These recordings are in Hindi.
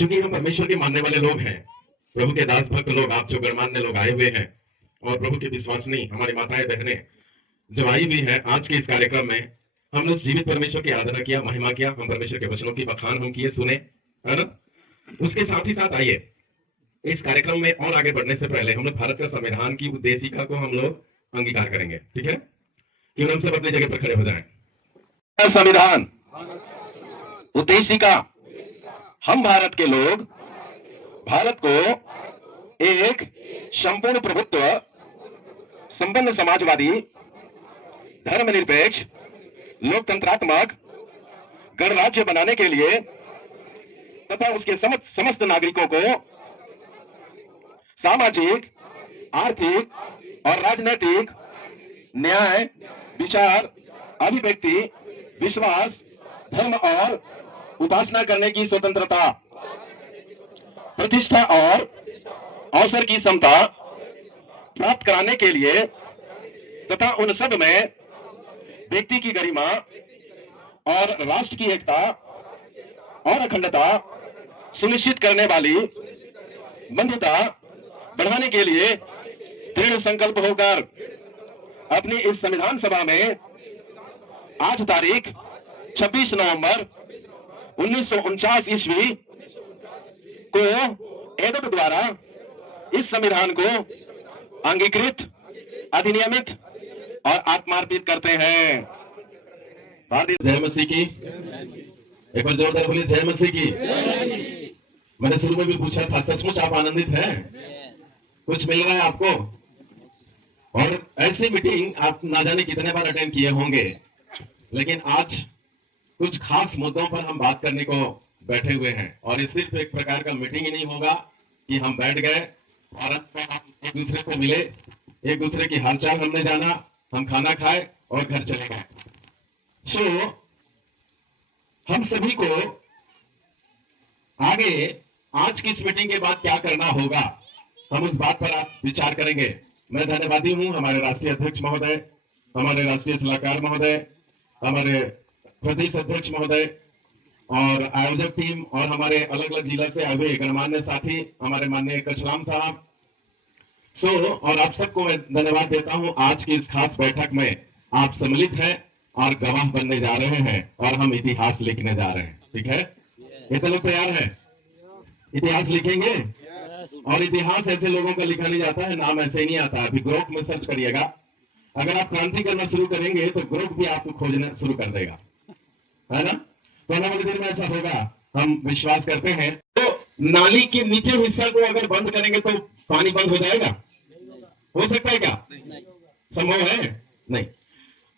चूंकि हम परमेश्वर के मानने वाले लोग हैं, प्रभु के दास भक्त लोग, आप जो गणमान्य लोग आए हुए हैं और प्रभु के विश्वासनी हमारी माताएं बहनें जो आई हुई है आज के इस कार्यक्रम में, हमने उस जीवित परमेश्वर की आराधना किया, महिमा किया, हम परमेश्वर के वचनों की बखान हम किए, सुने, है ना। उसके साथ ही साथ आइए इस कार्यक्रम में और आगे बढ़ने से पहले हम लोग भारत का संविधान की उद्देशिका को हम लोग अंगीकार करेंगे। ठीक है, क्यों हम सब अपनी जगह पर खड़े हो जाएं। संविधान उद्देशिका, हम भारत के लोग भारत को एक संपूर्ण प्रभुत्व संपन्न समाजवादी धर्मनिरपेक्ष लोकतंत्रात्मक गणराज्य बनाने के लिए तथा उसके समस्त नागरिकों को सामाजिक, आर्थिक और राजनीतिक न्याय, विचार, अभिव्यक्ति, विश्वास, धर्म और उपासना करने की स्वतंत्रता, प्रतिष्ठा और अवसर की समता प्राप्त कराने के लिए तथा उन सब में व्यक्ति की गरिमा और राष्ट्र की एकता और अखंडता सुनिश्चित करने वाली बंधुता बढ़ाने के लिए दृढ़ संकल्प होकर अपनी इस संविधान सभा में आज तारीख 26 नवंबर 1949 ईस्वी को एडप द्वारा इस संविधान को अंगीकृत, अधिनियमित और आत्मार्पित करते हैं। जय मसीह की। एक बार जोरदार बोलिए, जय मसीह की। मैंने शुरू में भी पूछा था, सचमुच आप आनंदित हैं? कुछ मिल रहा है आपको? और ऐसी मीटिंग आप ना जाने कितने बार अटेंड किए होंगे, लेकिन आज कुछ खास मुद्दों पर हम बात करने को बैठे हुए हैं। और ये सिर्फ एक प्रकार का मीटिंग ही नहीं होगा कि हम बैठ गए, भारत में हम एक दूसरे को मिले, एक दूसरे की हालचाल हमने जाना, हम खाना खाए और घर चले गए। सो हम सभी को आगे आज की इस मीटिंग के बाद क्या करना होगा, हम उस बात पर आप विचार करेंगे। मैं धन्यवादी हूं हमारे राष्ट्रीय अध्यक्ष महोदय, हमारे राष्ट्रीय सलाहकार महोदय, हमारे प्रदेश अध्यक्ष महोदय और आयोजक टीम और हमारे अलग अलग जिला से आए हुए गणमान्य साथी, हमारे माननीय कचलाम साहब। और आप सबको मैं धन्यवाद देता हूं। आज की इस खास बैठक में आप सम्मिलित हैं और गवाह बनने जा रहे हैं और हम इतिहास लिखने जा रहे हैं। ठीक है, कितने लोग तैयार हैं? इतिहास लिखेंगे। और इतिहास ऐसे लोगों का लिखा नहीं जाता है, नाम ऐसे ही नहीं आता है। अभी ग्रोक में सर्च करिएगा, अगर आप क्रांति करना शुरू करेंगे तो ग्रोक भी आपको खोजना शुरू कर देगा, है ना। तो आने वाले दिन में ऐसा होगा, हम विश्वास करते हैं। तो नाली के नीचे हिस्सा को अगर बंद करेंगे तो पानी बंद हो जाएगा? हो सकता है क्या? संभव है? नहीं।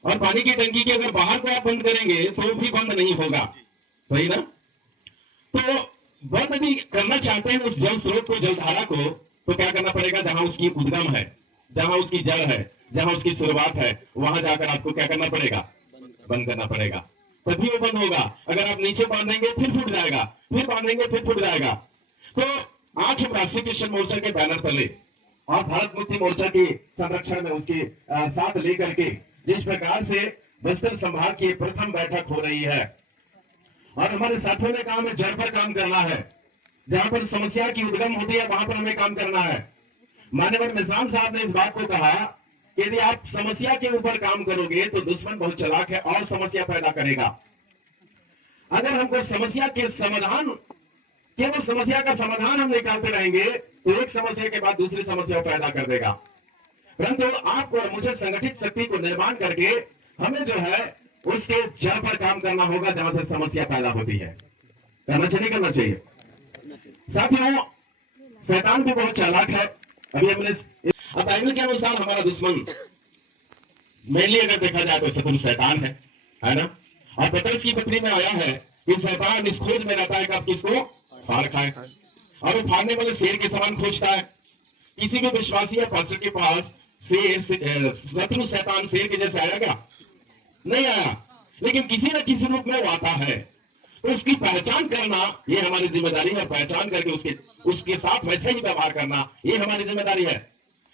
और पानी की टंकी के अगर बाहर को आप बंद करेंगे तो भी बंद नहीं होगा, सही ना। तो बंद भी करना चाहते हैं उस जल स्रोत को, जलधारा को, तो क्या करना पड़ेगा? जहां उसकी उद्गम है, जहां उसकी जड़ है, जहां उसकी शुरुआत है, वहां जाकर आपको क्या करना पड़ेगा? बंद करना पड़ेगा, तभी वो बंद होगा। अगर आप नीचे बांधेंगे फिर फूट जाएगा, फिर बांधेंगे फिर फूट जाएगा। तो आज हम राष्ट्रीय किसान मोर्चा के बैनर तले और भारत मुक्ति मोर्चा की संरक्षण में उसके साथ लेकर के जिस प्रकार से बस्तर संभाग की प्रथम बैठक हो रही है और हमारे साथियों ने कहा हमें जड़ पर काम करना है, जहां पर समस्या की उद्गम होती है वहां पर हमें काम करना है। माननीय मिश्राम साहब ने इस बात को कहा कि यदि आप समस्या के ऊपर काम करोगे तो दुश्मन बहुत चालाक है और समस्या पैदा करेगा। अगर हमको समस्या के समाधान, केवल समस्या का समाधान हम निकालते रहेंगे तो एक समस्या के बाद दूसरी समस्या पैदा कर देगा। परंतु आपको और मुझे संगठित शक्ति को निर्माण करके हमें जो है उसके जड़ पर काम करना होगा, जहां से समस्या पैदा होती है। करना चाहिए, करना चाहिए। साथियों, शैतान भी बहुत चालाक है। अभी हमने बाइबल के अनुसार हमारा दुश्मन मेनली अगर देखा जाए तो शत्रु शैतान है ना। और पतरस की पत्री में आया है कि शैतान इस खोज में रहता है कि आप किसको फाड़ खाए, और वो फाड़ने वाले शेर के समान खोजता है। किसी भी विश्वासी या पास्टर के पास शत्रु शैतान शेर के जैसे आया क्या? नहीं आया, लेकिन किसी न किसी रूप में वो आता है। तो उसकी पहचान करना ये हमारी जिम्मेदारी है, पहचान करके उसके साथ वैसे ही व्यवहार करना ये हमारी जिम्मेदारी है।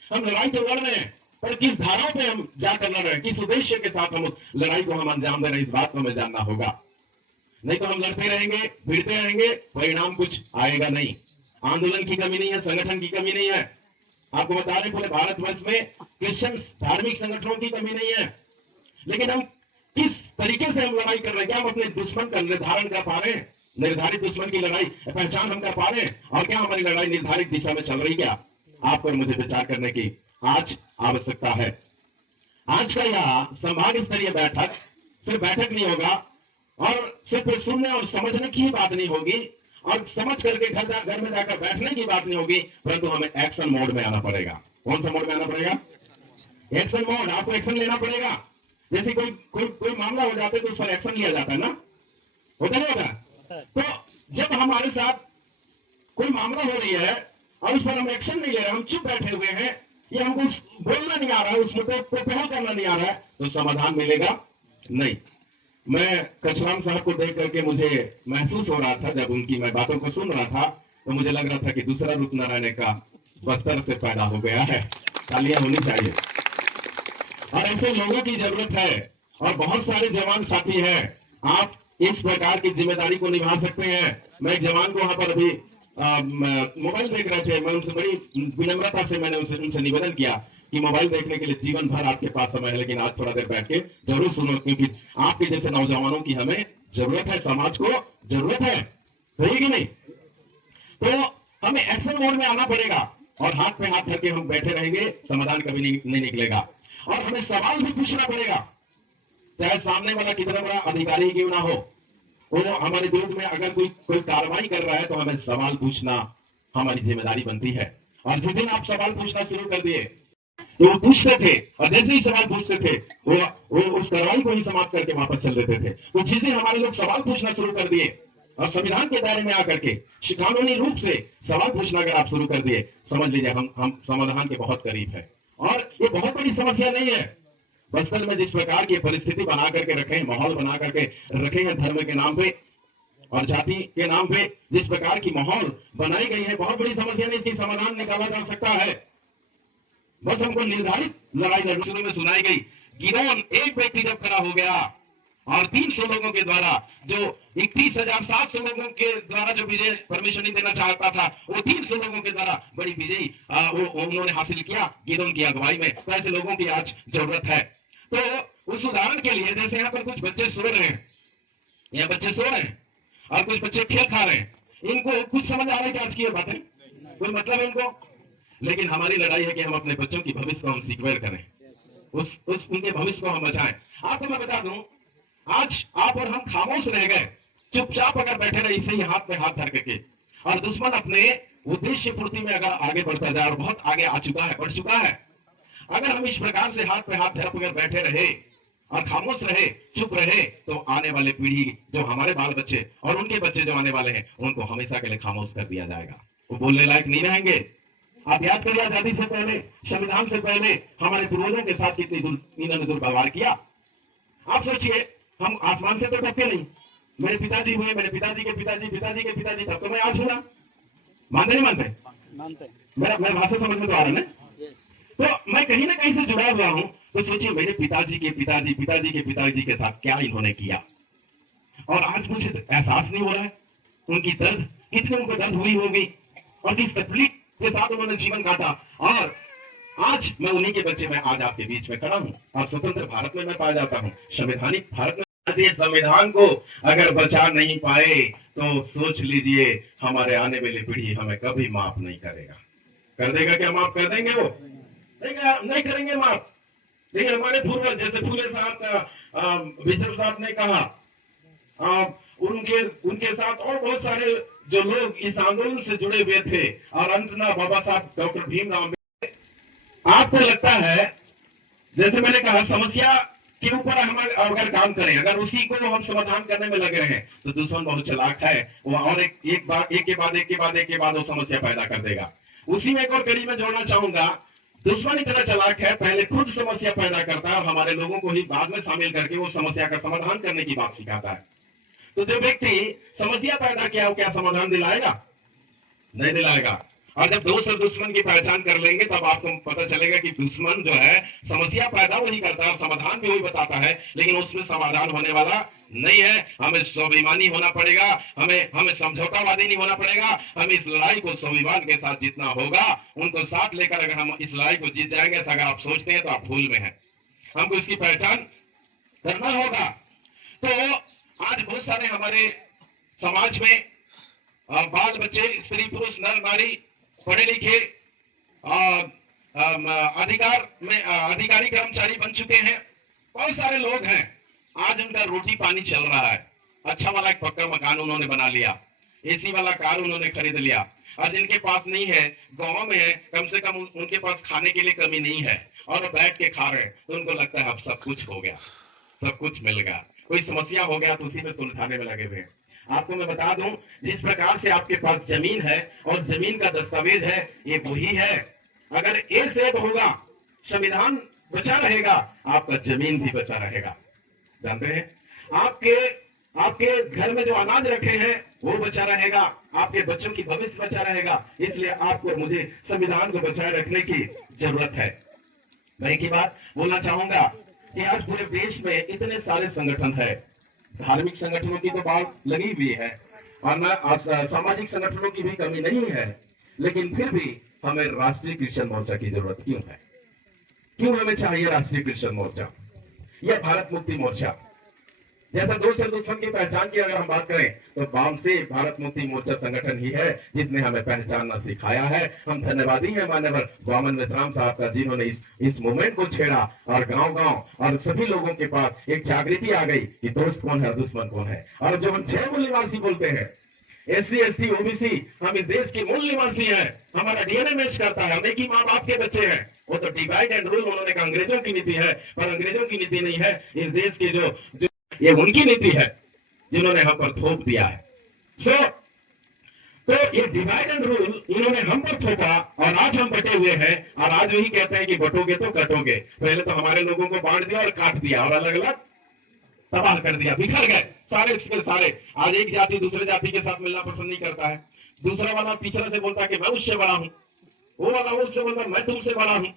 हम लड़ाई तो लड़ रहे हैं, पर किस धारा पे हम जाकर लड़ रहे हैं, किस उद्देश्य के साथ हम उस लड़ाई को हम अंजाम दे रहे हैं, इस बात को हमें जानना होगा। नहीं तो हम लड़ते रहेंगे, भिड़ते रहेंगे, परिणाम कुछ आएगा नहीं। आंदोलन की कमी नहीं है, संगठन की कमी नहीं है। आपको बता दें पूरे भारतवर्ष में क्रिश्चियन धार्मिक संगठनों की कमी नहीं है, लेकिन हम किस तरीके से हम लड़ाई कर रहे हैं? क्या हम अपने दुश्मन का निर्धारण कर पा रहे हैं? निर्धारित दुश्मन की लड़ाई पहचान हम कर पा रहे हैं? और क्या हमारी लड़ाई निर्धारित दिशा में चल रही? क्या आपको और मुझे विचार करने की आज आवश्यकता है। आज का यह संभाग स्तरीय बैठक सिर्फ बैठक नहीं होगा और सिर्फ सुनने और समझने की बात नहीं होगी और समझ करके घर में जाकर बैठने की बात नहीं होगी, परंतु हमें एक्शन मोड में आना पड़ेगा। कौन सा मोड में आना पड़ेगा? Action mode. आपको एक्शन लेना पड़ेगा। जैसे कोई मामला हो जाता है तो उस पर एक्शन लिया जाता है ना, होता नहीं होता? तो जब हमारे साथ कोई मामला हो रही है और उस पर हम एक्शन नहीं ले रहे, हम चुप बैठे हुए हैं, या हमको बोलना नहीं आ रहा है, उस मुद्दे पर पहल करना नहीं आ रहा है, तो समाधान मिलेगा नहीं। मैं कचराम साहब को देख करके मुझे महसूस हो रहा था, जब उनकी मैं बातों को सुन रहा था तो मुझे लग रहा था कि दूसरा रूप नारायण का बस्तर से पैदा हो गया है। तालियां होनी चाहिए। और ऐसे लोगों की जरूरत है और बहुत सारे जवान साथी हैं। आप इस प्रकार की जिम्मेदारी को निभा सकते हैं। मैं एक जवान को वहां पर अभी मोबाइल देख रहे थे, मैं उनसे बड़ी विनम्रता से मैंने उनसे निवेदन किया कि मोबाइल देखने के लिए जीवन भर आपके पास समय है, लेकिन आज थोड़ा देर बैठ के जरूर सुनो, क्योंकि आपके जैसे नौजवानों की हमें जरूरत है, समाज को जरूरत है, सही कि नहीं? तो हमें एक्शन मोड में आना पड़ेगा और हाथ पे हाथ धर के हम बैठे रहेंगे, समाधान कभी नहीं निकलेगा। और हमें सवाल भी पूछना पड़ेगा, चाहे सामने वाला कितना बड़ा अधिकारी क्यों ना हो, वो हमारे विरुद्ध में अगर कोई कार्रवाई कर रहा है तो हमें सवाल पूछना हमारी जिम्मेदारी बनती है। और जिस दिन आप सवाल पूछना शुरू कर दिए तो वो पूछते थे, और जैसे ही सवाल पूछते थे वो उस कार्रवाई को ही समाप्त करके वापस चल देते थे। तो जिस दिन हमारे लोग सवाल पूछना शुरू कर दिए और संविधान के दायरे में आकर के कानूनी रूप से सवाल पूछना अगर आप शुरू कर दिए, समझ लीजिए हम समाधान के बहुत करीब है। और ये बहुत बड़ी समस्या नहीं है। बस्तर में जिस प्रकार की परिस्थिति बना करके रखे हैं, माहौल बना करके रखे हैं, धर्म के नाम पे और जाति के नाम पे जिस प्रकार की माहौल बनाई गई है, बहुत बड़ी समस्या नहीं, इसकी समाधान निकाला जा सकता है। बस हमको निर्धारित लड़ाई लड़नी। शुरू में सुनाई गई गिरोन एक व्यक्ति जब खड़ा हो गया और 300 लोगों के द्वारा जो 31,700 लोगों के द्वारा जो विजय परमिशन नहीं देना चाहता था, वो 300 लोगों के द्वारा बड़ी विजयी वो उन्होंने हासिल किया गिरोन की अगुवाई में। तो ऐसे लोगों की आज जरूरत है। तो उस उदाहरण के लिए जैसे यहाँ पर कुछ बच्चे सो रहे हैं, यहाँ बच्चे सो रहे हैं और कुछ बच्चे खेल खा रहे हैं, इनको कुछ समझ आ रहा है कि आज की ये बातें कोई मतलब है इनको? लेकिन हमारी लड़ाई है कि हम अपने बच्चों की भविष्य को हम सिक्योर करें, उनके भविष्य को हम बचाएं। आपको मैं बता दूं, आज आप और हम खामोश रह गए, चुपचाप अगर बैठे रहे इसे ही हाथ में हाथ धर करके, और दुश्मन अपने उद्देश्य पूर्ति में अगर आगे बढ़ता जाए और बहुत आगे आ चुका है, बढ़ चुका है, अगर हम इस प्रकार से हाथ पे हाथ धर कर बैठे रहे और खामोश रहे, चुप रहे, तो आने वाले पीढ़ी जो हमारे बाल बच्चे और उनके बच्चे जो आने वाले हैं, उनको हमेशा के लिए खामोश कर दिया जाएगा। वो बोलने लायक नहीं रहेंगे। आप याद करिए, आजादी से पहले, संविधान से पहले हमारे पूर्वजों के साथ कितनी इन्होंने दुर्व्यवहार किया। आप सोचिए, हम आसमान से तो टपके नहीं, मेरे पिताजी हुए, मेरे पिताजी के पिताजी, पिताजी के पिताजी, तब तो मैं आज हूं ना। मानते नहीं मानते? मानते। मेरा भाषा समझ में तो आ रहा है ना? तो मैं कहीं ना कहीं से जुड़ा हुआ हूं। तो सोचिए, मेरे पिताजी के पिताजी, पिताजी के पिताजी के साथ क्या इन्होंने किया, और आज मुझे एहसास नहीं हो रहा है उनकी दर्द, कितनी उनको दर्द हुई होगी और किस तकलीफ के साथ उन्होंने जीवन काटा। और आज मैं उन्हीं के बच्चे में आज आपके बीच में खड़ा हूं और स्वतंत्र भारत में मैं पाया जाता हूं, संवैधानिक भारत में। संविधान को अगर बचा नहीं पाए तो सोच लीजिए हमारे आने वाली पीढ़ी हमें कभी माफ नहीं करेगा। कर देगा क्या? माफ कर देंगे वो? नहीं करेंगे माफ। देखिए, हमारे पूर्वज जैसे फूले साहब, बिशप साहब ने कहा, उनके साथ और बहुत सारे जो लोग इस आंदोलन से जुड़े हुए थे, और अंत में बाबा साहब डॉक्टर भीमराव। आपको लगता है, जैसे मैंने कहा, समस्या के ऊपर हम अगर काम करें, अगर उसी को हम समाधान करने में लगे रहे, तो दुश्मन बहुत चालाक है, वो और एक के बाद वो समस्या पैदा कर देगा। उसी में एक और कड़ी में जोड़ना चाहूंगा, दुश्मन इतना चालाक है, पहले खुद समस्या पैदा करता है और हमारे लोगों को ही बाद में शामिल करके वो समस्या का समाधान करने की बात सिखाता है। तो जो व्यक्ति समस्या पैदा किया, वो क्या समाधान दिलाएगा? नहीं दिलाएगा। और जब दोस्त और दुश्मन की पहचान कर लेंगे तब आपको पता चलेगा कि दुश्मन जो है समस्या पैदा वही करता है और समाधान भी वही बताता है, लेकिन उसमें समाधान होने वाला नहीं है। हमें स्वाभिमानी होना पड़ेगा, हमें हमें समझौतावादी नहीं होना पड़ेगा। हमें इस लड़ाई को स्वाभिमान के साथ जीतना होगा। उनको साथ लेकर अगर हम इस लड़ाई को जीत जाएंगे तो अगर आप सोचते हैं तो आप भूल में हैं। हमको इसकी पहचान करना होगा। तो आज बहुत सारे हमारे समाज में बाल बच्चे, स्त्री पुरुष, नर नारी, पढ़े लिखे, अधिकार में अधिकारी कर्मचारी बन चुके हैं। बहुत सारे लोग हैं, आज उनका रोटी पानी चल रहा है। अच्छा वाला एक पक्का मकान उन्होंने बना लिया, एसी वाला कार उन्होंने खरीद लिया। और जिनके पास नहीं है, गांव में है, कम से कम उनके पास खाने के लिए कमी नहीं है और वो बैठ के खा रहे हैं, तो उनको लगता है अब सब कुछ हो गया, सब कुछ मिल गया। कोई समस्या हो गया तो उसी में सुलझाने में लगे हुए हैं। आपको मैं बता दूं, जिस प्रकार से आपके पास जमीन है और जमीन का दस्तावेज है, ये वही है। अगर ए सेब होगा, संविधान बचा रहेगा, आपका जमीन भी बचा रहेगा। जानते हैं, आपके आपके घर में जो अनाज रखे हैं वो बचा रहेगा, आपके बच्चों की भविष्य बचा रहेगा। इसलिए आपको मुझे संविधान को बचाए रखने की जरूरत है। मैं एक ही बात बोलना चाहूंगा कि आज पूरे देश में इतने सारे संगठन है, धार्मिक संगठनों की तो बात लगी हुई है और सामाजिक संगठनों की भी कमी नहीं है, लेकिन फिर भी हमें राष्ट्रीय क्रिश्चियन मोर्चा की जरूरत क्यों है? क्यों हमें चाहिए राष्ट्रीय क्रिश्चियन मोर्चा या भारत मुक्ति मोर्चा? जैसा दोस्त और दुश्मन की पहचान की अगर हम बात करें तो वाम से भारत मुक्ति मोर्चा संगठन ही है जिसने हमें पहचानना सिखाया है। हम धन्यवादी हैं माननीय वामन मिश्राम साहब का, जिन्होंने इस मूवमेंट को छेड़ा और गांव-गांव और सभी लोगों के पास एक जागृति आ गई कि दोस्त कौन है, दुश्मन कौन है। और जो हम 6 मूल निवासी बोलते हैं, SC ST OBC, हम इस देश के मूल निवासी हैं। हमारा DNA मैच करता है, हम एक ही माँ बाप के बच्चे हैं। वो तो डिवाइड एंड रूल उन्होंने कहा अंग्रेजों की नीति है, पर अंग्रेजों की नीति नहीं है। इस देश की जो ये उनकी नीति है जिन्होंने हम पर थोप दिया है। तो ये डिवाइड एंड रूल इन्होंने हम पर थोपा और आज हम बटे हुए हैं। और आज वही कहते हैं कि बटोगे तो कटोगे। पहले तो हमारे लोगों को बांट दिया और काट दिया और अलग अलग तबाह कर दिया, बिखर गए सारे के सारे। आज एक जाति दूसरे जाति के साथ मिलना पसंद नहीं करता है। दूसरा वाला तीसरा से बोलता है कि मैं उससे बड़ा हूं, वो वाला उससे बोलता मैं तुमसे बड़ा हूं।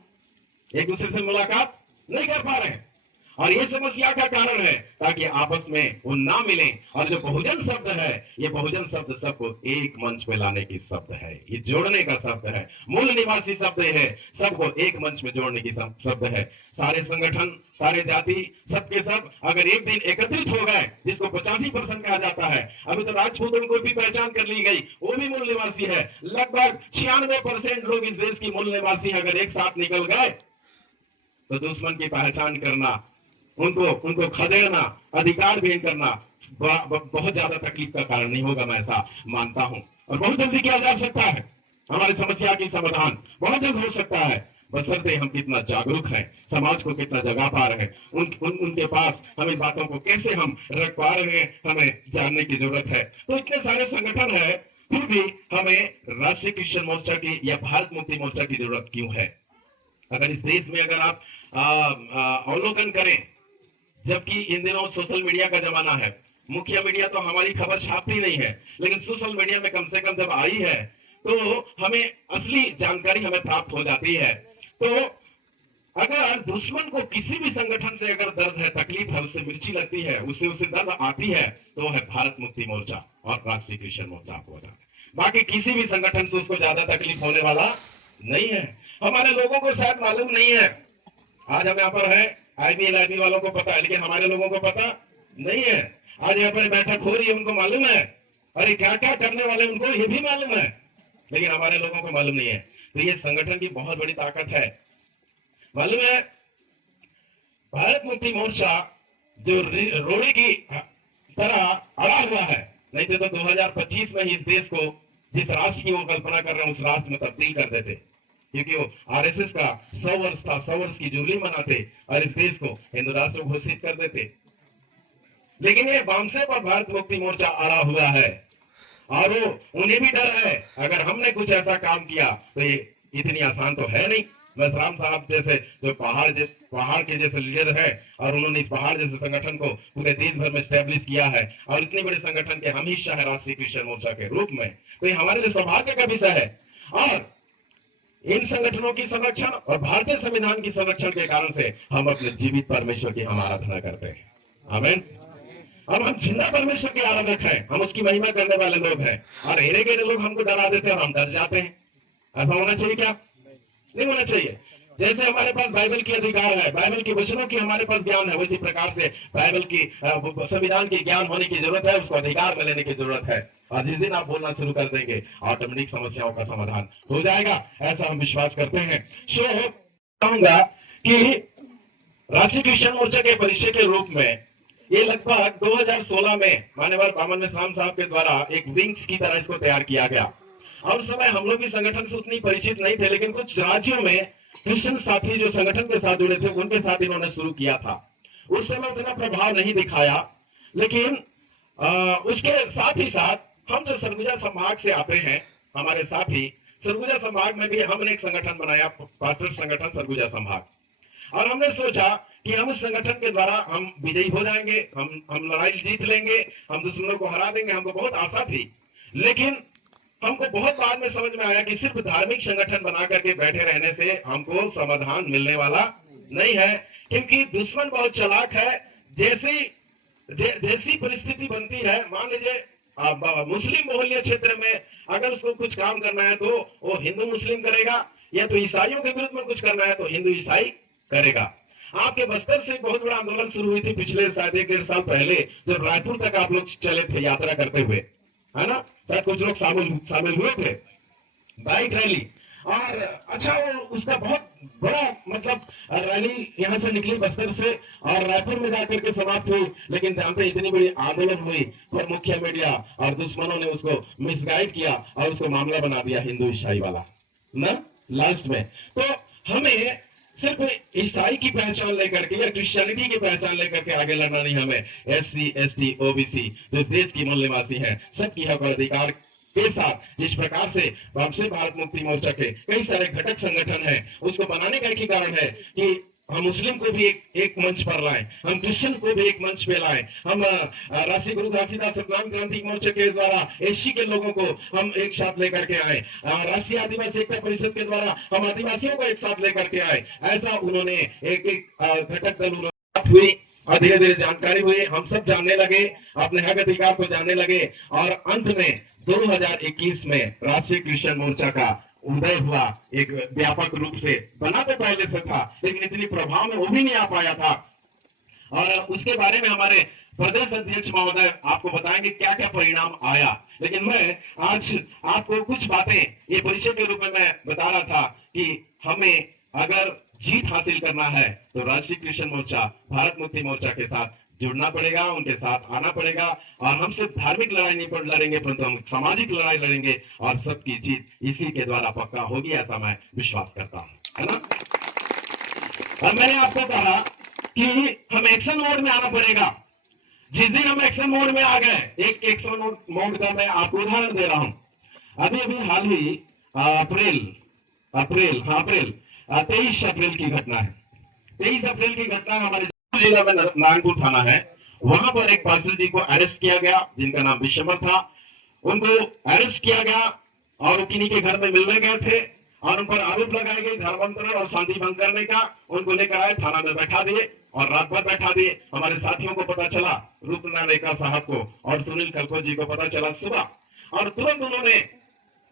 एक दूसरे से मुलाकात नहीं कर पा रहे हैं और ये समस्या का कारण है ताकि आपस में वो ना मिले। और जो बहुजन शब्द है, ये बहुजन शब्द सबको एक मंच पे लाने की शब्द है, ये जोड़ने का शब्द है। मूल निवासी शब्द है, सबको एक मंच में जोड़ने की शब्द है। सारे संगठन, सारे जाति, सबके सब अगर एक दिन एकत्रित हो गए, जिसको 85% कहा जाता है। अभी तो राजपूतों को भी पहचान कर ली गई, वो भी मूल निवासी है। लगभग 96% लोग इस देश की मूल निवासी अगर एक साथ निकल गए तो दुश्मन की पहचान करना, उनको खदेड़ना, अधिकार भेद करना बहुत ज्यादा तकलीफ का कारण नहीं होगा, मैं ऐसा मानता हूं। और बहुत जल्दी किया जा सकता है, हमारी समस्या की समाधान बहुत जल्द हो सकता है, बशर्ते हम कितना जागरूक हैं, समाज को कितना जगा पा रहे हैं, उनके पास हम इन बातों को कैसे हम रख पा रहे हैं, हमें जानने की जरूरत है। तो इतने सारे संगठन है, फिर भी हमें राष्ट्रीय क्रिश्चियन मोर्चा की या भारत मुक्ति मोर्चा की जरूरत क्यों है? अगर इस देश में अगर आप अवलोकन करें, जबकि इन दिनों सोशल मीडिया का जमाना है, मुख्य मीडिया तो हमारी खबर छापती नहीं है, लेकिन सोशल मीडिया में कम से कम जब आई है तो हमें असली जानकारी हमें प्राप्त हो जाती है। तो अगर दुश्मन को किसी भी संगठन से अगर दर्द है, तकलीफ है, उससे मिर्ची लगती है, उसे दर्द आती है, तो है भारत मुक्ति मोर्चा और राष्ट्रीय क्रिश्चियन मोर्चा। आपको बता, बाकी किसी भी संगठन से उसको ज्यादा तकलीफ होने वाला नहीं है। हमारे लोगों को शायद मालूम नहीं है, आज हम यहाँ पर है, IB वालों को पता है, लेकिन हमारे लोगों को पता नहीं है। आज यहाँ पर बैठक हो रही है, उनको मालूम है, अरे क्या क्या करने वाले उनको ये भी मालूम है, लेकिन हमारे लोगों को मालूम नहीं है। तो ये संगठन की बहुत बड़ी ताकत है। मालूम है, भारत मुक्ति मोर्चा जो रोड़ी की तरह अड़ा हुआ है, नहीं तो 2025 में ही इस देश को जिस राष्ट्र की वो कल्पना कर रहे हैं उस राष्ट्र में तब्दील कर देते, क्योंकि वो RSS का 100 वर्ष था, 100 वर्ष की जुबली मनाते और इस देश को हिंदू राष्ट्र घोषित कर देते। लेकिन ये वामसे पर भारत मुक्ति मोर्चा अड़ा हुआ है और वो उन्हें भी डर है, अगर हमने कुछ ऐसा काम किया तो ये इतनी आसान तो है नहीं। बस राम साहब जैसे जो पहाड़ के जैसे लीडर है और उन्होंने इस पहाड़ जैसे संगठन को पूरे देश भर में स्टैब्लिश किया है और इतने बड़े संगठन के हम हिस्सा है राष्ट्रीय क्रिश्चियन मोर्चा के रूप में, तो ये हमारे लिए सौभाग्य का विषय है। और इन संगठनों की संरक्षण और भारतीय संविधान की संरक्षण के कारण से हम अपने जीवित परमेश्वर की हम आराधना करते हैं। आमीन। अब हम जिंदा परमेश्वर के आराधक हैं, हम उसकी महिमा करने वाले लोग हैं, और एरे गेरे लोग हमको डरा देते हैं और हम डर जाते हैं। ऐसा होना चाहिए क्या? नहीं होना चाहिए। जैसे हमारे पास बाइबल की अधिकार है, बाइबल के वचनों की हमारे पास ज्ञान है, उसी प्रकार से बाइबल की संविधान की ज्ञान होने की जरूरत है, उसको अधिकार में लेने की जरूरत है। और जिस दिन आप बोलना शुरू कर देंगे, ऑटोमेटिक समस्याओं का समाधान हो जाएगा, ऐसा हम विश्वास करते हैं। सो कहूंगा कि राष्ट्रीय क्रिश्चियन मोर्चा के परिचय के रूप में ये लगभग 2016 में मान्यवर बामन राम साहब के द्वारा एक विंग्स की तरह इसको तैयार किया गया। और उस समय हम लोग भी संगठन से उतनी परिचित नहीं थे, लेकिन कुछ राज्यों में क्रिश्चियन साथी जो संगठन के साथ जुड़े थे उनके साथ इन्होंने शुरू किया था। उस समय उतना प्रभाव नहीं दिखाया, लेकिन उसके साथ ही साथ हम जो सरगुजा संभाग से आते हैं, हमारे साथी सरगुजा संभाग में भी हमने एक संगठन बनाया, पास्टर संगठन सरगुजा संभाग। और हमने सोचा कि हम उस संगठन के द्वारा हम विजयी हो जाएंगे, हम लड़ाई जीत लेंगे, हम दुश्मनों को हरा देंगे। हमको बहुत आशा थी, लेकिन हमको बहुत बाद में समझ में आया कि सिर्फ धार्मिक संगठन बना करके बैठे रहने से हमको समाधान मिलने वाला नहीं है, क्योंकि दुश्मन बहुत चालाक है। जैसी परिस्थिति बनती है, मान लीजिए मुस्लिम बहुल्य क्षेत्र में अगर उसको कुछ काम करना है तो वो हिंदू मुस्लिम करेगा, या तो ईसाइयों के विरुद्ध में कुछ करना है तो हिंदू ईसाई करेगा। आपके बस्तर से बहुत बड़ा आंदोलन शुरू हुई थी पिछले शायद 1-1.5 साल पहले, जब रायपुर तक आप लोग चले थे यात्रा करते हुए, है ना? शायद कुछ लोग शामिल हुए थे, बाइक रैली। और अच्छा, वो उसका बहुत बड़ा मतलब रैली यहाँ से निकली बस्तर से और रायपुर में जाकर के समाप्त हुई। लेकिन जानते इतनी बड़ी आंदोलन हुई, पर मुख्य मीडिया और दुश्मनों ने उसको मिसगाइड किया और उसको मामला बना दिया हिंदू ईसाई वाला ना लास्ट में। तो हमें सिर्फ ईसाई की पहचान लेकर के या क्रिश्चियनिटी की पहचान लेकर के आगे लड़ना नहीं, हमें SC ST OBC जो देश की मूल निवासी हैं, सबकी हक और अधिकार के साथ जिस प्रकार से भारत मुक्ति मोर्चा के कई सारे घटक संगठन हैं, उसको बनाने का एक ही कारण है कि हम मुस्लिम को भी एक मंच पर लाएं, हम क्रिश्चियन को भी एक मंच पे लाएं, हम राष्ट्रीय गुरु घासीदास सतनाम क्रांति मोर्चे के द्वारा SC के लोगों को हम एक साथ लेकर के आए, राष्ट्रीय आदिवासी एकता परिषद के द्वारा हम आदिवासियों को एक साथ लेकर के आए। ऐसा उन्होंने एक घटक दल हुई और धीरे धीरे जानकारी हुई, हम सब जानने लगे, अपने हक अधिकार को जानने लगे, और अंत में 2021 में राष्ट्रीय क्रिश्चियन मोर्चा का उदय हुआ। एक व्यापक रूप से बना तो पहले से था, लेकिन इतनी प्रभाव में वो भी नहीं आ पाया था। और उसके बारे में हमारे प्रदेश अध्यक्ष महोदय आपको बताएंगे क्या क्या परिणाम आया। लेकिन मैं आज आपको कुछ बातें ये परिचय के रूप में मैं बता रहा था कि हमें अगर जीत हासिल करना है तो राष्ट्रीय क्रिश्चियन मोर्चा, भारत मुक्ति मोर्चा के साथ जुड़ना पड़ेगा, उनके साथ आना पड़ेगा। और हम सिर्फ धार्मिक लड़ाई नहीं लड़ेंगे, परंतु हम सामाजिक लड़ाई लड़ेंगे, और सबकी जीत इसी के द्वारा पक्का होगी, ऐसा मैं विश्वास करता हूं, है ना? और मैंने आपको कहा कि हम एक्शन मोड में आना पड़ेगा। जिस दिन हम एक्शन मोड में आ गए, एक एक्शन मोड का मैं आपको उदाहरण दे रहा हूं। अभी हाल ही अप्रैल 23 अप्रैल की घटना है। 23 अप्रैल की घटना हमारे जिला में नारायणपुर थाना है, वहां पर एक पास्टर जी को अरेस्ट किया गया जिनका नाम विश्वम्बर था। उनको अरेस्ट किया गया और किन्हीं के घर में मिलने गए थे और उन पर आरोप लगाए गए धर्मांतरण और शांति भंग करने का। उनको लेकर आए, थाना में बैठा दिए और रात भर बैठा दिए। हमारे साथियों को पता चला, रूपनारायण रेखा साहब को और सुनील खलखो जी को पता चला सुबह, और तुरंत उन्होंने,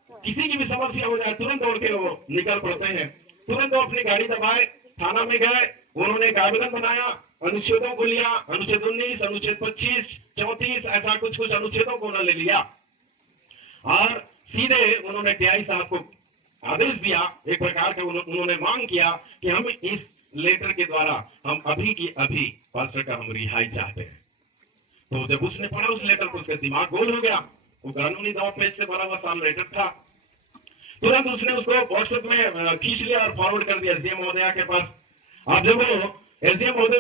किसी की भी समस्या हो जाए तुरंत दौड़ के वो निकल पड़ते हैं। तुरंत वो अपनी गाड़ी दबाए, थाना में गए, उन्होंने एक आवेदन बनाया, अनुच्छेदों को लिया, अनुच्छेद 19, अनुच्छेद 25, 34, ऐसा कुछ अनुच्छेदों को उन्होंने लिया और सीधे उन्होंने TI साहब को आदेश दिया, एक प्रकार का उन्होंने मांग किया कि हम इस लेटर के द्वारा हम अभी की अभी पास्टर का हम रिहाई चाहते हैं। तो जब उसने पढ़ा उस लेटर को, उसका दिमाग गोल हो गया। वो कानूनी 9 पेज से भरा हुआ साल लेटर था। तुरंत उसने उसको व्हाट्सएप में खींच लिया और फॉरवर्ड कर दिया SDM महोदया के पास। अब जब SDM महोदय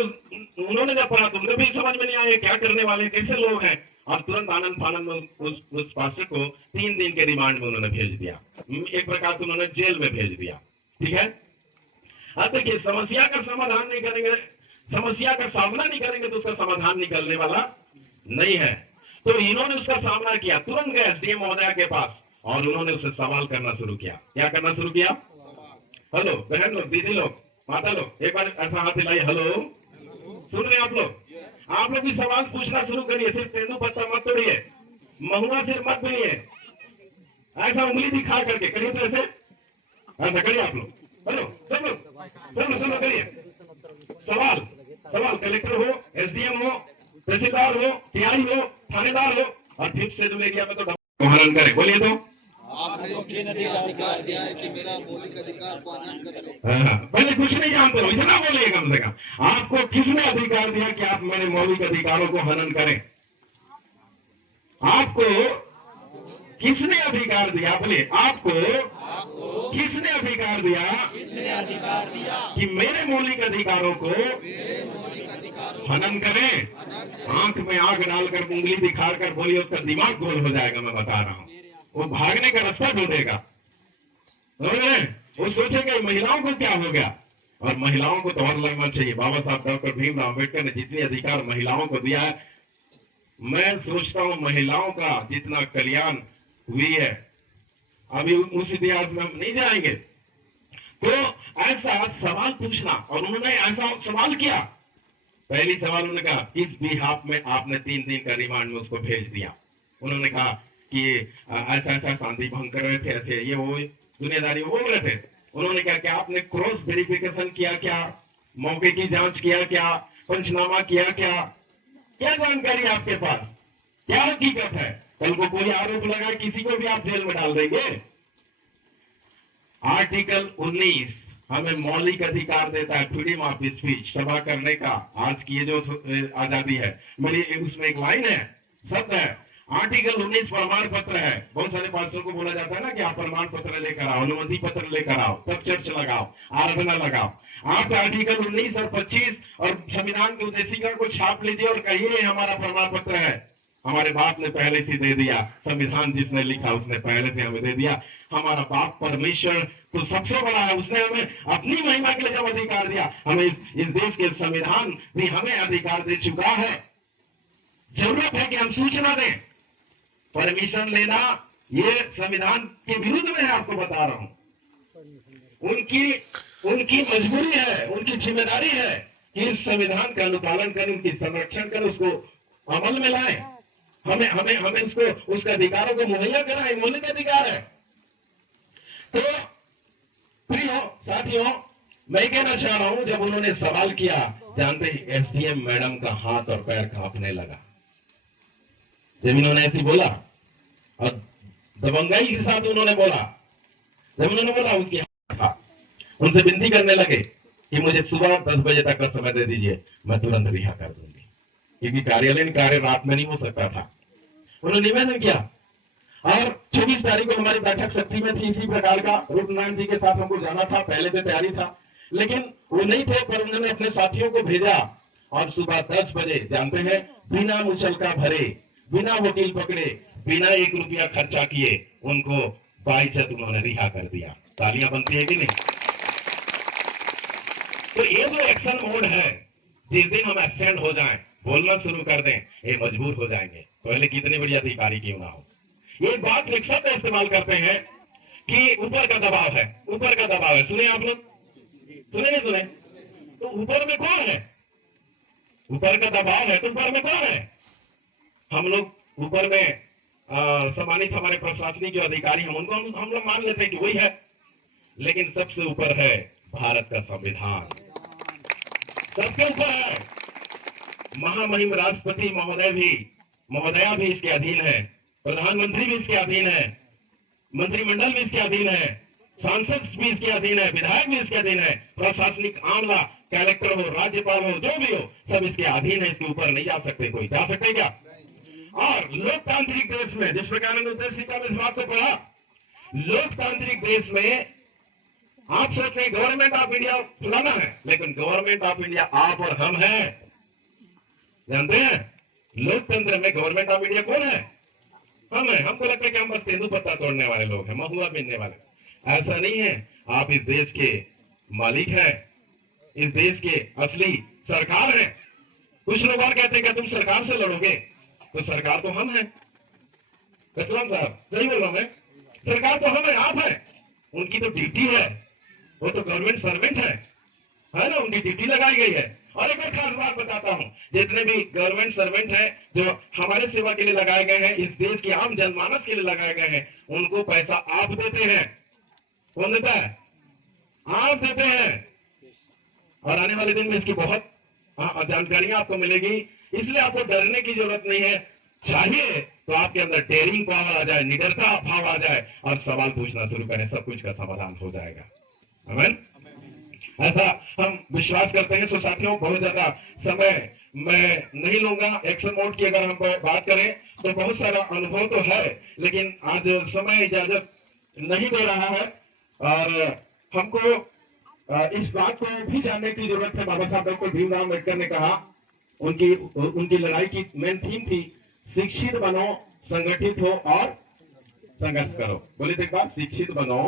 उन्होंने जब पढ़ा तो उनको भी समझ में नहीं आया क्या करने वाले, कैसे लोग हैं, और तुरंत आनंद फानंद में उस पास्टर को 3 दिन के रिमांड में उन्होंने भेज दिया, एक प्रकार से उन्होंने जेल में भेज दिया। ठीक है, अब देखिए, समस्या का समाधान नहीं करेंगे, समस्या का सामना नहीं करेंगे तो उसका समाधान निकलने वाला नहीं है। तो इन्होंने उसका सामना किया, तुरंत गए SDM महोदया के पास और उन्होंने उससे सवाल करना शुरू किया। क्या करना शुरू किया? हेलो बहन लोग, दीदी लोग, माता लोग, एक बार ऐसा हाथ हिलाइए। हेलो, सुन रहे हैं आप लोग? आप लोग भी सवाल पूछना शुरू करिए। सिर्फ तेंदुपत्ता मत तोड़िए, महुआ सिर मत बनिए, ऐसा उंगली दिखा करके करिए। तो ऐसा करिए आप लोग। हेलो सब लोग, सब लोग करिए। सवाल सवाल कलेक्टर हो, एसडीएम हो, तहसीलदार हो, टीआई हो, थानेदार हो, और फिर से जो एरिया में तो हनन करें। बोलिए तो आपको किस अधिकार दिया है कि मेरा मौलिक अधिकार को हनन करें? पहले कुछ नहीं जानते हो, इतना बोलिए कम से कम। आपको किसने अधिकार दिया कि आप मेरे मौलिक अधिकारों को हनन करें? आपको किसने अधिकार दिया? बोलिए, आपको किसने अधिकार दिया कि मेरे मौलिक अधिकारों को हनन करें? आंख में आग डालकर उंगली दिखाकर बोलिए, उसका दिमाग गोल हो जाएगा। मैं बता रहा हूं, वो भागने का रास्ता ढूंढेगा। वो सोचेगा महिलाओं को क्या हो गया। और महिलाओं को तो और लगना चाहिए। बाबा साहब डॉक्टर भीमराव अम्बेडकर ने जितने अधिकार महिलाओं को दिया है, मैं सोचता हूं महिलाओं का जितना कल्याण हुई है, अभी उस इतिहास में हम नहीं जाएंगे। तो ऐसा सवाल पूछना, और उन्होंने ऐसा सवाल किया। पहली सवाल उन्होंने कहा, किस बिहाफ में आपने 3 दिन का रिमांड में उसको भेज दिया? उन्होंने कहा कि ऐसा ऐसा शांति भंग कर रहे थे, ऐसे ये वो दुनियादारी बोल रहे थे। उन्होंने कहा कि आपने क्रॉस वेरिफिकेशन किया क्या? मौके की जांच किया क्या? पंचनामा किया क्या? क्या जानकारी आपके पास? क्या हकीकत है? कल को कोई आरोप लगा, किसी को भी आप जेल में डाल देंगे। आर्टिकल 19 हमें मौलिक अधिकार देता है, फ्रीडम ऑफ स्पीच, सभा करने का। आज की ये जो आजादी है, मेरी उसमें एक लाइन है, शब्द है, आर्टिकल 19 प्रमाण पत्र है। बहुत सारे पास्टरों को बोला जाता है ना कि आप प्रमाण पत्र लेकर आओ, अनुमति पत्र लेकर आओ, तब चर्च लगाओ, आराधना लगाओ। आप आर्टिकल 19 और 25 और संविधान की उद्देशिका को छाप लीजिए और कहिए हमारा प्रमाण पत्र है। हमारे बाप ने पहले से दे दिया, संविधान जिसने लिखा उसने पहले से हमें दे दिया। हमारा बाप परमेश्वर तो सबसे बड़ा है, उसने हमें अपनी महिमा के लिए जब अधिकार दिया, हमें इस देश के संविधान भी हमें अधिकार दे चुका है। जरूरत है कि हम सूचना दें। परमिशन लेना ये संविधान के विरुद्ध में है, आपको बता रहा हूं। उनकी मजबूरी है, उनकी जिम्मेदारी है कि इस संविधान का अनुपालन करें, उनकी संरक्षण करें, उसको अमल में लाएं। हमें उसको, उसके अधिकारों को मुहैया कराएं, मौलिक अधिकार है। तो प्रियो साथियों, मैं कहना चाह रहा हूं, जब उन्होंने सवाल किया, जानते ही एसडीएम मैडम का हाथ और पैर कांपने लगा जब इन्होंने ऐसे बोला, और दबंगाई के साथ उन्होंने बोला। जब उन्होंने बोला, उसकी था, उनसे विनती करने लगे कि मुझे सुबह 10 बजे तक का समय दे दीजिए, मैं तुरंत रिहा कर दूंगी, क्योंकि कार्यालयीन कार्य रात में नहीं हो सकता था। उन्होंने निवेदन किया, और 24 तारीख को हमारी बैठक शक्ति में थी। इसी प्रकार का रूपनारायण जी के साथ हमको जाना था, पहले से तैयारी था, लेकिन वो नहीं थे। पर उन्होंने अपने साथियों को भेजा, और सुबह 10 बजे, जानते हैं, बिना मुचलका भरे, बिना वकील पकड़े, बिना 1 रुपया खर्चा किए, उनको बाइज्जत उन्होंने रिहा कर दिया। तालियां बनती है कि नहीं? तो ये जो एक्शन मोड है, जिस दिन हम एक्सटेंड हो जाएं, बोलना शुरू कर दें, ये मजबूर हो जाएंगे, पहले कितने बड़ी अधिकारी क्यों ना हो। ये बात एक शब्द इस्तेमाल करते हैं कि ऊपर का दबाव है, ऊपर का दबाव है। सुने आप लोग? सुने नहीं सुने? तो ऊपर में कौन है? ऊपर का दबाव है, तो ऊपर में कौन है? हम लोग ऊपर में सम्मानित हमारे प्रशासनिक जो अधिकारी, हम लोग मान लेते हैं कि वही है, लेकिन सबसे ऊपर है भारत का संविधान, सबके ऊपर है। महामहिम राष्ट्रपति महोदया भी इसके अधीन है, प्रधानमंत्री भी इसके अधीन है, मंत्रिमंडल भी इसके अधीन है, सांसद भी इसके अधीन है, विधायक भी इसके अधीन है, प्रशासनिक आमला, कलेक्टर हो, राज्यपाल हो, जो भी हो, सब इसके अधीन है। इसके ऊपर नहीं जा सकते। कोई जा सकते क्या? और लोकतांत्रिक देश में, जिस प्रकार उद्देशिका में इस बात को पढ़ा, लोकतांत्रिक देश में आप सोचते हैं गवर्नमेंट ऑफ इंडिया फलाना है, लेकिन गवर्नमेंट ऑफ इंडिया आप और हम हैं। जानते हैं लोकतंत्र में गवर्नमेंट ऑफ इंडिया कौन है? हम हैं। हमको लगता है कि हम बस तेंदुपत्ता तोड़ने वाले लोग हैं, महुआ बीनने वाले। ऐसा नहीं है, आप इस देश के मालिक हैं, इस देश के असली सरकार हैं। कुछ लोग और कहते हैं कि तुम सरकार से लड़ोगे, तो सरकार तो हम हैं। कसलम साहब, सही बोल रहा हूं मैं? सरकार तो हमें आप है, उनकी तो ड्यूटी है, वो तो गवर्नमेंट सर्वेंट है ना, उनकी ड्यूटी लगाई गई है। और एक और खास बात बताता हूं, जितने भी गवर्नमेंट सर्वेंट हैं जो हमारे सेवा के लिए लगाए गए हैं, इस देश के आम जनमानस के लिए लगाए गए हैं, उनको पैसा आप देते हैं। कौन देता है? आप देते हैं। और आने वाले दिन में इसकी बहुत जानकारियां आपको मिलेगी, इसलिए आपको डरने की जरूरत नहीं है। चाहिए तो आपके अंदर डेयरिंग पावर आ जाए, निडरता भाव आ जाए और सवाल पूछना शुरू करें, सब कुछ का समाधान हो जाएगा। आमीन। ऐसा हम विश्वास करते हैं। सो साथियों, बहुत ज्यादा समय मैं नहीं लूंगा। एक्शन मोड की अगर हम बात करें तो बहुत सारा अनुभव तो है, लेकिन आज समय इजाजत नहीं दे रहा है और हमको इस बात को भी जानने की जरूरत है। बाबा साहब डॉक्टर भीमराव अम्बेडकर ने कहा, उनकी लड़ाई की मेन थीम थी, शिक्षित बनो, संगठित हो और संघर्ष करो। बोलिए तो एक बार, शिक्षित बनो,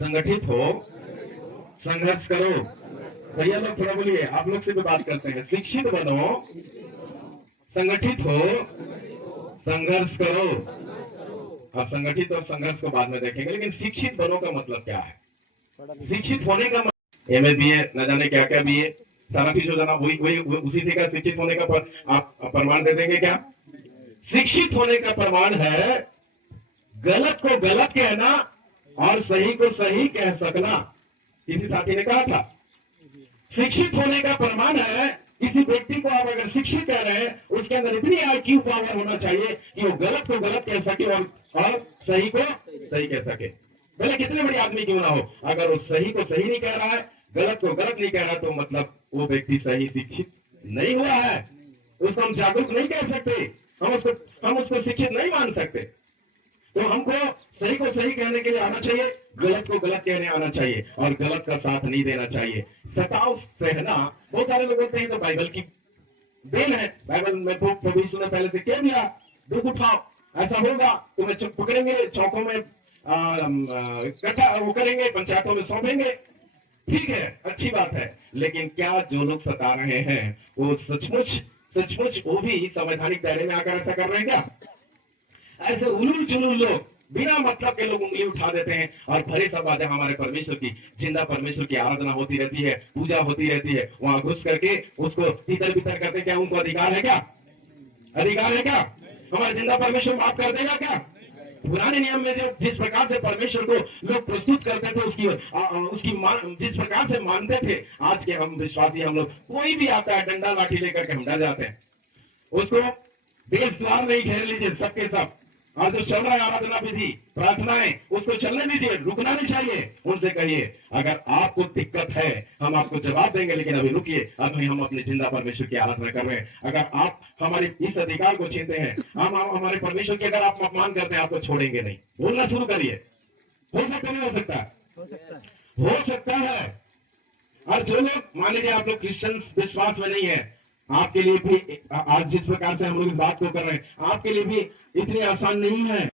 संगठित हो, संघर्ष करो। भैया लोग थोड़ा बोलिए, आप लोग से भी बात करते हैं। शिक्षित बनो, संगठित हो, संघर्ष करो। अब संगठित और संघर्ष को बाद में देखेंगे, लेकिन शिक्षित बनो का मतलब क्या है? शिक्षित होने का MA BA न जाने क्या क्या BA सारा चीज हो जाना, वही उसी से का शिक्षित होने का आप प्रमाण दे देंगे क्या? शिक्षित होने का प्रमाण है गलत को गलत कहना और सही को सही कह सकना। किसी साथी ने कहा था, शिक्षित होने का प्रमाण है किसी व्यक्ति को आप अगर शिक्षित कह रहे हैं, उसके अंदर इतनी IQ पावर होना चाहिए कि वो गलत को गलत कह सके और सही को सही कह सके। भले कितने बड़े आदमी क्यों ना हो, अगर वो सही को सही नहीं कह रहा है, गलत को गलत नहीं कह रहा, तो मतलब वो व्यक्ति सही शिक्षित नहीं हुआ है। उसको हम जागरूक नहीं कह सकते, हम उसको शिक्षित नहीं मान सकते। तो हमको सही को सही कहने के लिए आना चाहिए, गलत को गलत कहने आना चाहिए और गलत का साथ नहीं देना चाहिए। सताव सहना, बहुत सारे लोग बोलते हैं तो बाइबल की देन है, बाइबल में तो प्रभु यीशु ने पहले से कह दिया, दुख उठाओ, ऐसा होगा, तुम्हें चुप पकड़ेंगे, चौकों में इकट्ठा वो करेंगे, पंचायतों में सौंपेंगे। ठीक है, अच्छी बात है, लेकिन क्या जो लोग सता रहे हैं वो सचमुच वो भी संवैधानिक दायरे में आकर ऐसा कर रहे हैं क्या? ऐसे उलूल जुलूल लोग, बिना मतलब के लोग उंगली उठा देते हैं और भरे सभा जहां हमारे परमेश्वर की, जिंदा परमेश्वर की आराधना होती रहती है, पूजा होती रहती है, वहां घुस करके उसको तितर बितर करते। क्या उनको अधिकार है क्या? अधिकार है क्या? हमारे जिंदा परमेश्वर माफ कर देगा क्या? पुराने नियम में जो जिस प्रकार से परमेश्वर को लोग प्रस्तुत करते थे, उसकी जिस प्रकार से मानते थे, आज के हम विश्वासी, हम लोग कोई भी आता है डंडा लाठी लेकर के हम डर जाते हैं। उसको देश द्वार नहीं घेर लीजिए सबके सब, और जो चल रहा है आराधना विधि प्रार्थनाएं, उसको चलने दीजिए, रुकना नहीं चाहिए। उनसे कहिए अगर आपको दिक्कत है हम आपको जवाब देंगे, लेकिन अभी रुकिए, अभी हम अपने जिंदा परमेश्वर की आराधना कर रहे हैं। अगर आप हमारे इस अधिकार को छीनते हैं, हम हमारे परमेश्वर की अगर आप अपमान करते हैं, आपको छोड़ेंगे नहीं। बोलना शुरू करिए। हो सकता नहीं हो सकता? हो सकता है। और जो लोग, मान लीजिए आप लोग क्रिश्चियन विश्वास में नहीं है, आपके लिए भी आज जिस प्रकार से हम लोग इस बात को कर रहे हैं, आपके लिए भी इतनी आसान नहीं है।